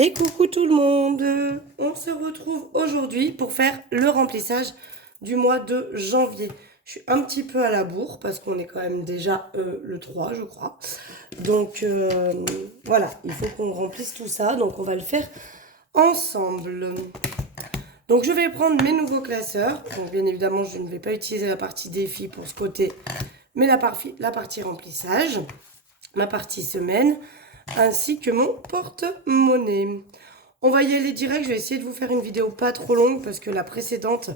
Et coucou tout le monde, on se retrouve aujourd'hui pour faire le remplissage du mois de janvier. Je suis un petit peu à la bourre parce qu'on est quand même déjà le 3 je crois. Donc voilà, il faut qu'on remplisse tout ça, donc on va le faire ensemble. Donc je vais prendre mes nouveaux classeurs. Donc bien évidemment je ne vais pas utiliser la partie défi pour ce côté, mais la partie remplissage, ma partie semaine, ainsi que mon porte-monnaie. On va y aller direct, je vais essayer de vous faire une vidéo pas trop longue parce que la précédente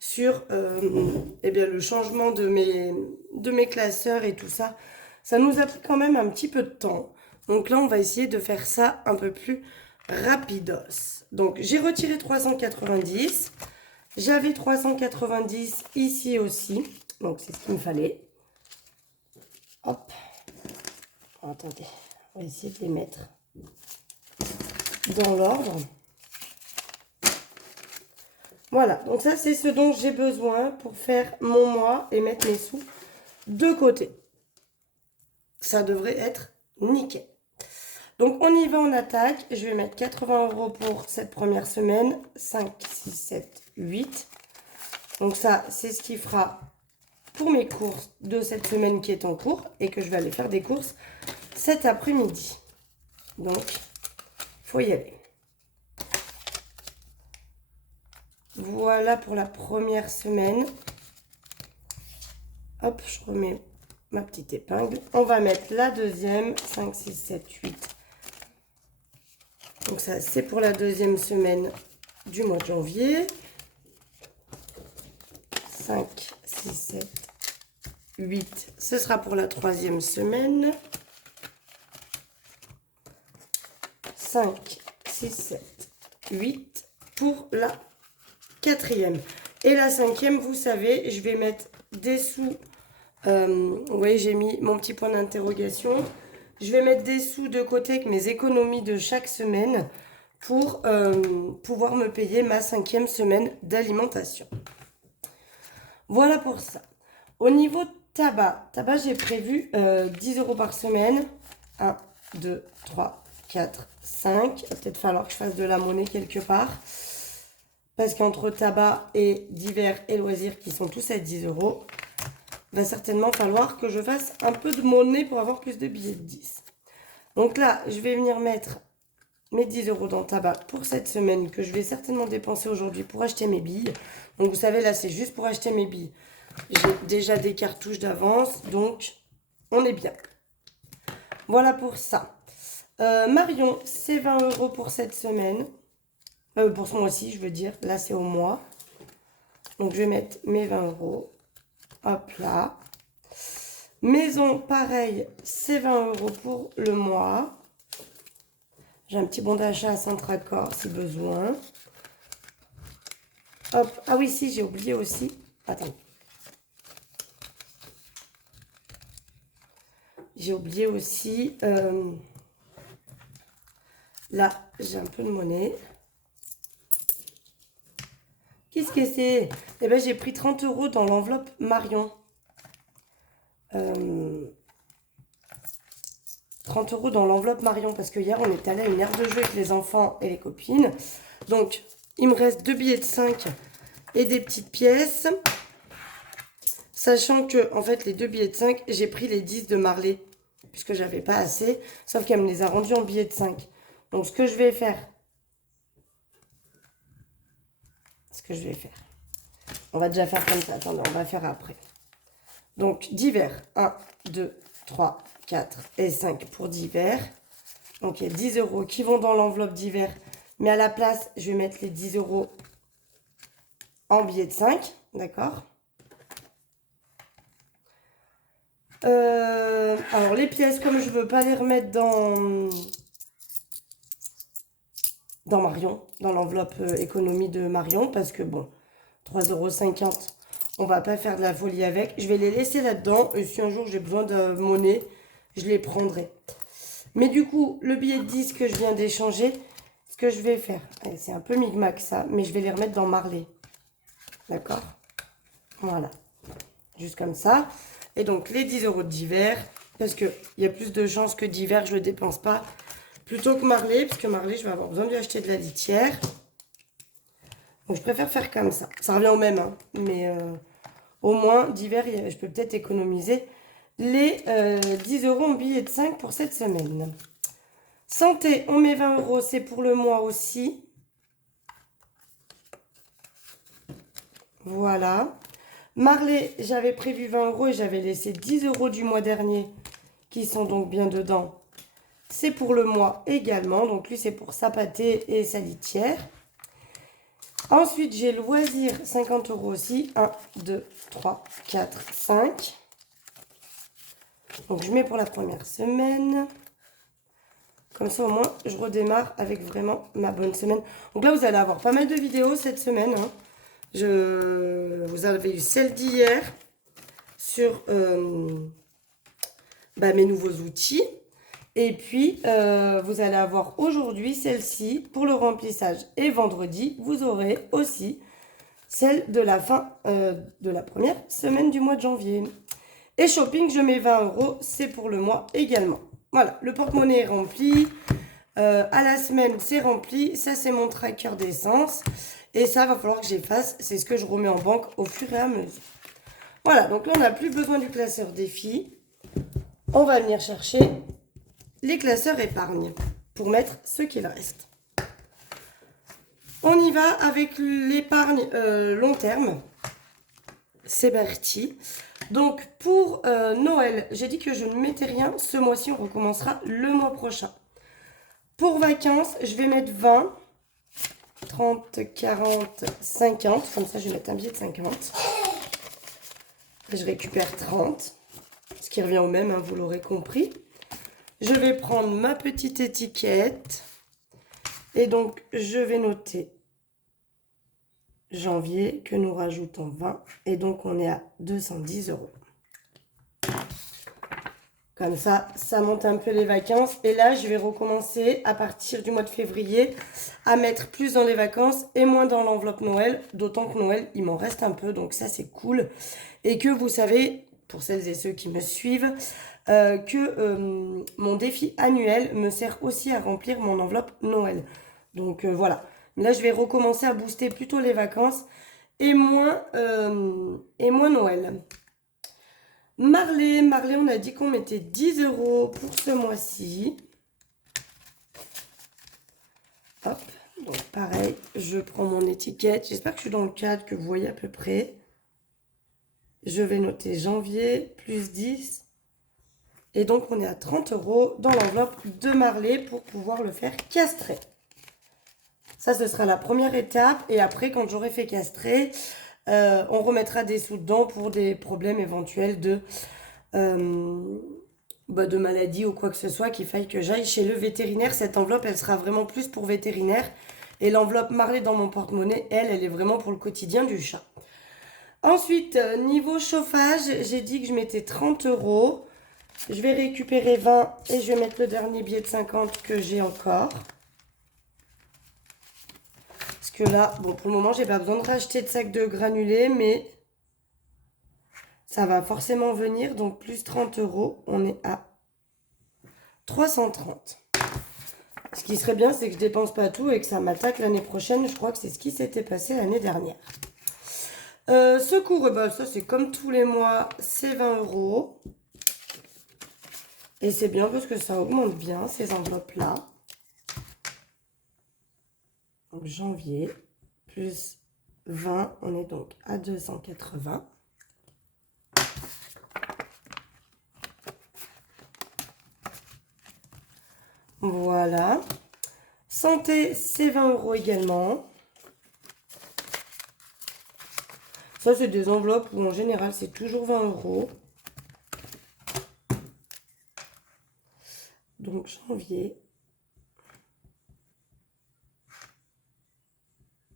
sur eh bien, le changement de mes classeurs et tout ça, ça nous a pris quand même un petit peu de temps. Donc là, on va essayer de faire ça un peu plus rapidos. Donc j'ai retiré 390, j'avais 390 ici aussi, donc c'est ce qu'il me fallait. Hop, attendez, on va essayer de les mettre dans l'ordre. Voilà, donc ça c'est ce dont j'ai besoin pour faire mon mois et mettre mes sous de côté. Ça devrait être nickel. Donc on y va, on attaque. Je vais mettre 80 € pour cette première semaine. 5, 6, 7, 8. Donc ça c'est ce qui fera pour mes courses de cette semaine qui est en cours et que je vais aller faire des courses cet après-midi. Donc il faut y aller. Voilà pour la première semaine. Hop, je remets ma petite épingle. On va mettre la deuxième. 5, 6, 7, 8. Donc ça, c'est pour la deuxième semaine du mois de janvier. 5, 6, 7, 8. Ce sera pour la troisième semaine. 5, 6, 7, 8 pour la quatrième. Et la cinquième, vous savez, je vais mettre des sous. Vous voyez, j'ai mis mon petit point d'interrogation. Je vais mettre des sous de côté avec mes économies de chaque semaine pour pouvoir me payer ma cinquième semaine d'alimentation. Voilà pour ça. Au niveau tabac, j'ai prévu 10 € par semaine. 1, 2, 3, 4, 5. Il va peut-être falloir que je fasse de la monnaie quelque part. Parce qu'entre tabac et divers et loisirs qui sont tous à 10 €, va certainement falloir que je fasse un peu de monnaie pour avoir plus de billets de 10. Donc là, je vais venir mettre mes 10 € dans le tabac pour cette semaine que je vais certainement dépenser aujourd'hui pour acheter mes billes. Donc vous savez, là, c'est juste pour acheter mes billes. J'ai déjà des cartouches d'avance, donc on est bien. Voilà pour ça. Marion, c'est 20 € pour cette semaine. Pour ce mois-ci, je veux dire. Là, c'est au mois. Donc, je vais mettre mes 20 €. Hop là. Maison, pareil, c'est 20 € pour le mois. J'ai un petit bon d'achat à Centracor si besoin. Hop. Ah oui, si, j'ai oublié aussi. Attends. J'ai oublié aussi. Là, j'ai un peu de monnaie. Qu'est-ce que c'est? Eh bien, j'ai pris 30 € dans l'enveloppe Marion. 30 € dans l'enveloppe Marion, parce que hier, on est allé à une aire de jeu avec les enfants et les copines. Donc, il me reste 2 billets de 5 et des petites pièces. Sachant que, en fait, les 2 billets de 5, j'ai pris les 10 de Marley, puisque j'avais pas assez. Sauf qu'elle me les a rendus en billets de 5. Donc, ce que je vais faire... On va déjà faire comme ça. Attendez, on va faire après. Donc, divers. 1, 2, 3, 4 et 5 pour divers. Donc, il y a 10 € qui vont dans l'enveloppe divers. Mais à la place, je vais mettre les 10 € en billets de 5. D'accord. Alors, les pièces, comme je ne veux pas les remettre dans Marion, dans l'enveloppe économie de Marion, parce que bon, 3,50 €, on va pas faire de la folie avec. Je vais les laisser là-dedans, et si un jour j'ai besoin de monnaie, je les prendrai. Mais du coup, le billet de 10 que je viens d'échanger, ce que je vais faire, c'est un peu micmac ça, mais je vais les remettre dans Marley. D'accord? Voilà. Juste comme ça. Et donc, les 10 € de divers, parce qu'il y a plus de chances que divers, je ne le dépense pas, plutôt que Marley, parce que Marley, je vais avoir besoin de lui acheter de la litière. Donc, je préfère faire comme ça. Ça revient au même, hein, mais au moins, d'hiver, je peux peut-être économiser les 10 euros en billets de 5 pour cette semaine. Santé, on met 20 euros, c'est pour le mois aussi. Voilà. Marley, j'avais prévu 20 euros et j'avais laissé 10 euros du mois dernier, qui sont donc bien dedans. C'est pour le mois également. Donc lui, c'est pour sa pâtée et sa litière. Ensuite, j'ai loisir, 50 euros aussi. 1, 2, 3, 4, 5. Donc je mets pour la première semaine. Comme ça, au moins, je redémarre avec vraiment ma bonne semaine. Donc là, vous allez avoir pas mal de vidéos cette semaine, hein. Vous avez eu celle d'hier sur mes nouveaux outils. Et puis, vous allez avoir aujourd'hui celle-ci pour le remplissage. Et vendredi, vous aurez aussi celle de la fin de la première semaine du mois de janvier. Et shopping, je mets 20 euros, c'est pour le mois également. Voilà, le porte-monnaie est rempli. À la semaine, c'est rempli. Ça, c'est mon tracker d'essence. Et ça, va falloir que j'efface. C'est ce que je remets en banque au fur et à mesure. Voilà, donc là, on n'a plus besoin du classeur défi. On va venir chercher les classeurs épargne pour mettre ce qu'il reste. On y va avec l'épargne long terme. C'est parti. Donc, pour Noël, j'ai dit que je ne mettais rien. Ce mois-ci, on recommencera le mois prochain. Pour vacances, je vais mettre 20, 30, 40, 50. Comme ça, je vais mettre un billet de 50. Et je récupère 30. Ce qui revient au même, hein, vous l'aurez compris. Je vais prendre ma petite étiquette. Et donc, je vais noter janvier que nous rajoutons 20. Et donc, on est à 210 euros. Comme ça, ça monte un peu les vacances. Et là, je vais recommencer à partir du mois de février à mettre plus dans les vacances et moins dans l'enveloppe Noël. D'autant que Noël, il m'en reste un peu. Donc ça, c'est cool. Et que vous savez, pour celles et ceux qui me suivent, que mon défi annuel me sert aussi à remplir mon enveloppe Noël. Donc voilà. Là, je vais recommencer à booster plutôt les vacances et moins Noël. Marley, on a dit qu'on mettait 10 euros pour ce mois-ci. Hop, donc pareil, je prends mon étiquette. J'espère que je suis dans le cadre, que vous voyez à peu près. Je vais noter janvier, plus 10. Et donc, on est à 30 euros dans l'enveloppe de Marley pour pouvoir le faire castrer. Ça, ce sera la première étape. Et après, quand j'aurai fait castrer, on remettra des sous dedans pour des problèmes éventuels de maladie ou quoi que ce soit, qu'il faille que j'aille chez le vétérinaire. Cette enveloppe, elle sera vraiment plus pour vétérinaire. Et l'enveloppe Marley dans mon porte-monnaie, elle est vraiment pour le quotidien du chat. Ensuite, niveau chauffage, j'ai dit que je mettais 30 euros. Je vais récupérer 20 et je vais mettre le dernier billet de 50 que j'ai encore. Parce que là, bon, pour le moment, j'ai pas besoin de racheter de sac de granulés, mais ça va forcément venir. Donc, plus 30 euros, on est à 330. Ce qui serait bien, c'est que je dépense pas tout et que ça m'attaque l'année prochaine. Je crois que c'est ce qui s'était passé l'année dernière. Secours, ça c'est comme tous les mois, c'est 20 euros. Et c'est bien parce que ça augmente bien ces enveloppes-là. Donc janvier, plus 20, on est donc à 280. Voilà. Santé, c'est 20 euros également. Ça, c'est des enveloppes où en général, c'est toujours 20 euros. Donc janvier.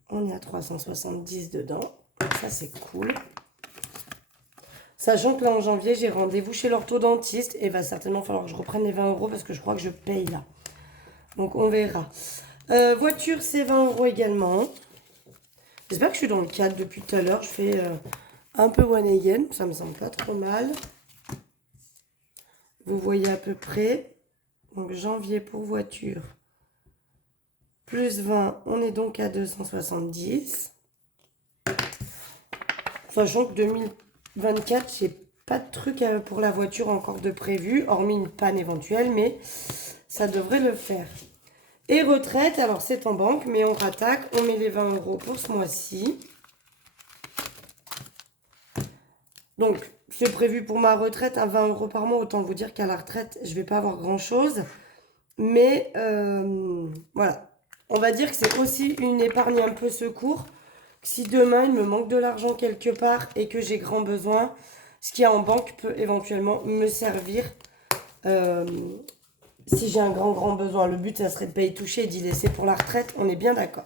On est à 370 dedans. Donc ça, c'est cool. Sachant que là, en janvier, j'ai rendez-vous chez l'orthodontiste. Et il va certainement falloir que je reprenne les 20 euros parce que je crois que je paye là. Donc, on verra. Voiture, c'est 20 euros également. J'espère que je suis dans le cadre depuis tout à l'heure. Je fais un peu one again. Ça me semble pas trop mal. Vous voyez à peu près. Donc janvier pour voiture. Plus 20, on est donc à 270. Sachant que 2024, j'ai pas de truc pour la voiture encore de prévu, hormis une panne éventuelle, mais ça devrait le faire. Et retraite, alors c'est en banque, mais on rattaque, on met les 20 € pour ce mois-ci. Donc, c'est prévu pour ma retraite à 20 € par mois, autant vous dire qu'à la retraite, je vais pas avoir grand-chose. Mais voilà, on va dire que c'est aussi une épargne un peu secours. Si demain, il me manque de l'argent quelque part et que j'ai grand besoin, ce qu'il y a en banque peut éventuellement me servir si j'ai un grand besoin. Le but, ça serait de ne pas y toucher et d'y laisser pour la retraite. On est bien d'accord.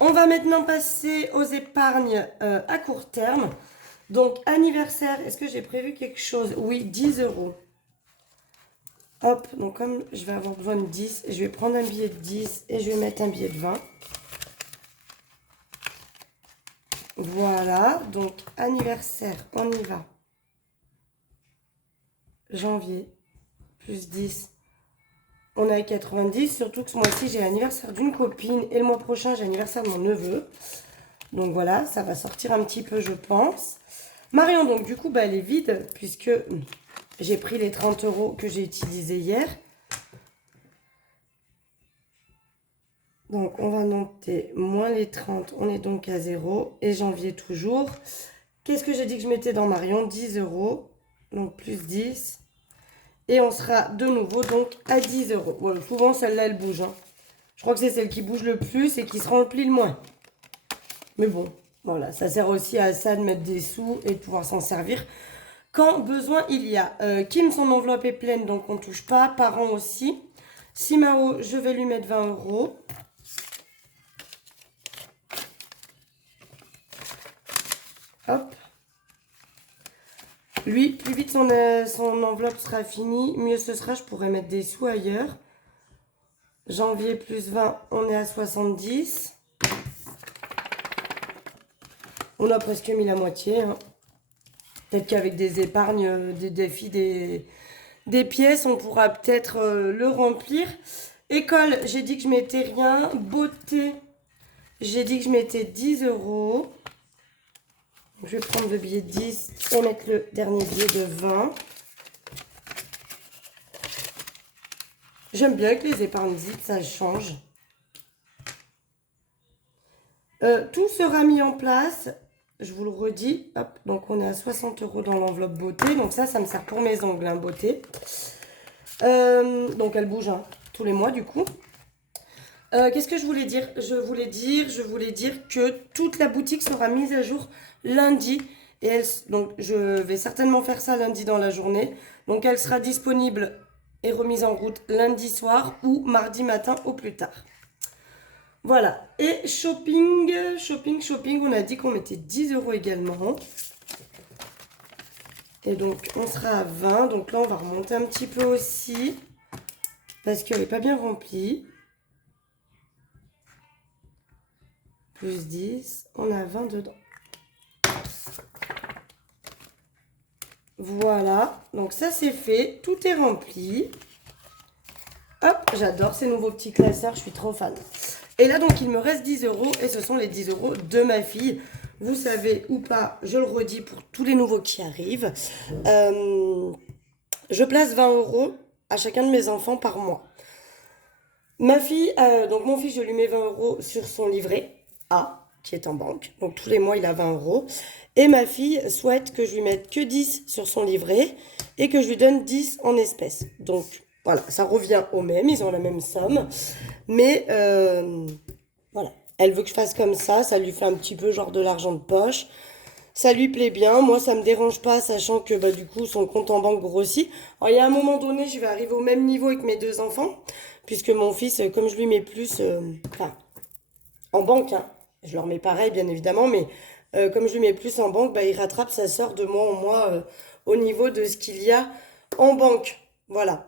On va maintenant passer aux épargnes à court terme. Donc, anniversaire, est-ce que j'ai prévu quelque chose? Oui, 10 €. Hop, donc comme je vais avoir besoin de 10, je vais prendre un billet de 10 et je vais mettre un billet de 20. Voilà, donc anniversaire, on y va. Janvier, plus 10. On est à 90, surtout que ce mois-ci, j'ai l'anniversaire d'une copine et le mois prochain, j'ai l'anniversaire de mon neveu. Donc voilà, ça va sortir un petit peu, je pense. Marion, donc du coup, bah, elle est vide puisque j'ai pris les 30 € que j'ai utilisés hier. Donc, on va noter moins les 30. On est donc à 0. Et janvier toujours. Qu'est-ce que j'ai dit que je mettais dans Marion? 10 €. Donc, plus 10. Et on sera de nouveau donc à 10 €. Voilà, souvent, celle-là, elle bouge. Hein. Je crois que c'est celle qui bouge le plus et qui se remplit le moins. Mais bon, voilà. Ça sert aussi à ça de mettre des sous et de pouvoir s'en servir quand besoin il y a. Kim, son enveloppe est pleine, donc on ne touche pas. Parents aussi. Simao, je vais lui mettre 20 €. Hop. Lui, plus vite son enveloppe sera finie, mieux ce sera. Je pourrais mettre des sous ailleurs. Janvier plus 20, on est à 70. On a presque mis la moitié. Hein. Peut-être qu'avec des épargnes, des défis, des pièces, on pourra peut-être le remplir. École, j'ai dit que je mettais rien. Beauté, j'ai dit que je mettais 10 €. Je vais prendre le billet de 10 et mettre le dernier billet de 20. J'aime bien que les épargnes zip, ça change. Tout sera mis en place. Je vous le redis. Hop, donc on est à 60 € dans l'enveloppe beauté. Donc ça me sert pour mes ongles, hein, beauté. Donc elle bouge hein, tous les mois du coup. Qu'est-ce que je voulais dire? Je voulais dire que toute la boutique sera mise à jour lundi. Et donc je vais certainement faire ça lundi dans la journée. Donc elle sera disponible et remise en route lundi soir ou mardi matin au plus tard. Voilà. Et shopping, on a dit qu'on mettait 10 € également. Et donc on sera à 20. Donc là on va remonter un petit peu aussi. Parce qu'elle n'est pas bien remplie. Plus 10, on a 20 dedans. Voilà, donc ça c'est fait, tout est rempli. Hop, j'adore ces nouveaux petits classeurs, je suis trop fan. Et là donc il me reste 10 € et ce sont les 10 € de ma fille. Vous savez ou pas, je le redis pour tous les nouveaux qui arrivent. Je place 20 € à chacun de mes enfants par mois. Ma fille, donc mon fils, je lui mets 20 € sur son livret A, qui est en banque. Donc tous les mois, il a 20 €. Et ma fille souhaite que je lui mette que 10 sur son livret et que je lui donne 10 en espèces. Donc voilà, ça revient au même, ils ont la même somme. Mais voilà, elle veut que je fasse comme ça lui fait un petit peu genre de l'argent de poche. Ça lui plaît bien, moi ça me dérange pas, sachant que bah, du coup son compte en banque grossit. Alors il y a un moment donné, je vais arriver au même niveau avec mes deux enfants, puisque mon fils, comme je lui mets plus, en banque, hein, je leur mets pareil bien évidemment, mais comme je lui mets plus en banque, bah, il rattrape sa sœur de mois en mois au niveau de ce qu'il y a en banque. Voilà,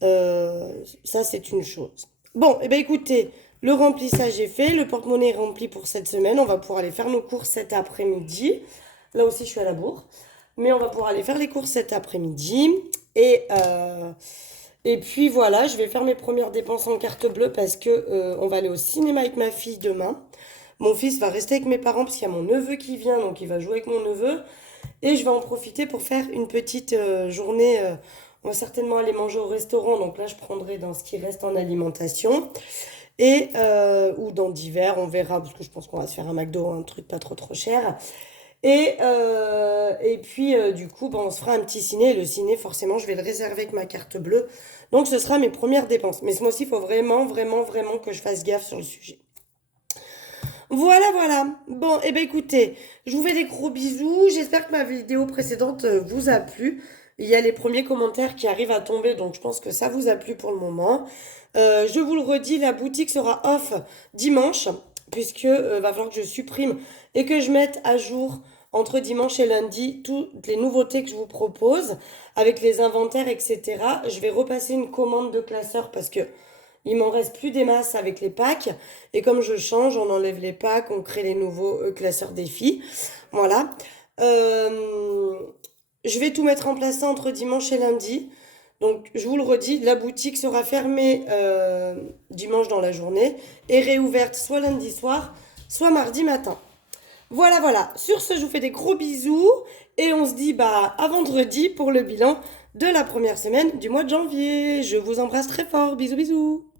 ça c'est une chose. Bon, et ben écoutez, le remplissage est fait, le porte-monnaie est rempli pour cette semaine, on va pouvoir aller faire nos courses cet après-midi. Là aussi, je suis à la bourre. Mais on va pouvoir aller faire les courses cet après-midi. Et puis voilà, je vais faire mes premières dépenses en carte bleue parce que on va aller au cinéma avec ma fille demain. Mon fils va rester avec mes parents parce qu'il y a mon neveu qui vient, donc il va jouer avec mon neveu. Et je vais en profiter pour faire une petite journée. On va certainement aller manger au restaurant, donc là je prendrai dans ce qui reste en alimentation. Et ou dans divers, on verra, parce que je pense qu'on va se faire un McDo, un truc pas trop trop cher. Et puis, du coup, on se fera un petit ciné. Et le ciné, forcément, je vais le réserver avec ma carte bleue. Donc, ce sera mes premières dépenses. Mais ce mois-ci, il faut vraiment, vraiment, vraiment que je fasse gaffe sur le sujet. Voilà, voilà. Bon, et ben écoutez, je vous fais des gros bisous. J'espère que ma vidéo précédente vous a plu. Il y a les premiers commentaires qui arrivent à tomber, donc je pense que ça vous a plu pour le moment. Je vous le redis, la boutique sera off dimanche, puisque va falloir que je supprime et que je mette à jour entre dimanche et lundi toutes les nouveautés que je vous propose, avec les inventaires, etc. Je vais repasser une commande de classeur parce que il m'en reste plus des masses avec les packs. Et comme je change, on enlève les packs, on crée les nouveaux classeurs défis. Voilà. Euh, je vais tout mettre en place entre dimanche et lundi. Donc, je vous le redis, la boutique sera fermée dimanche dans la journée et réouverte soit lundi soir, soit mardi matin. Voilà, voilà. Sur ce, je vous fais des gros bisous et on se dit à vendredi pour le bilan de la première semaine du mois de janvier. Je vous embrasse très fort. Bisous, bisous.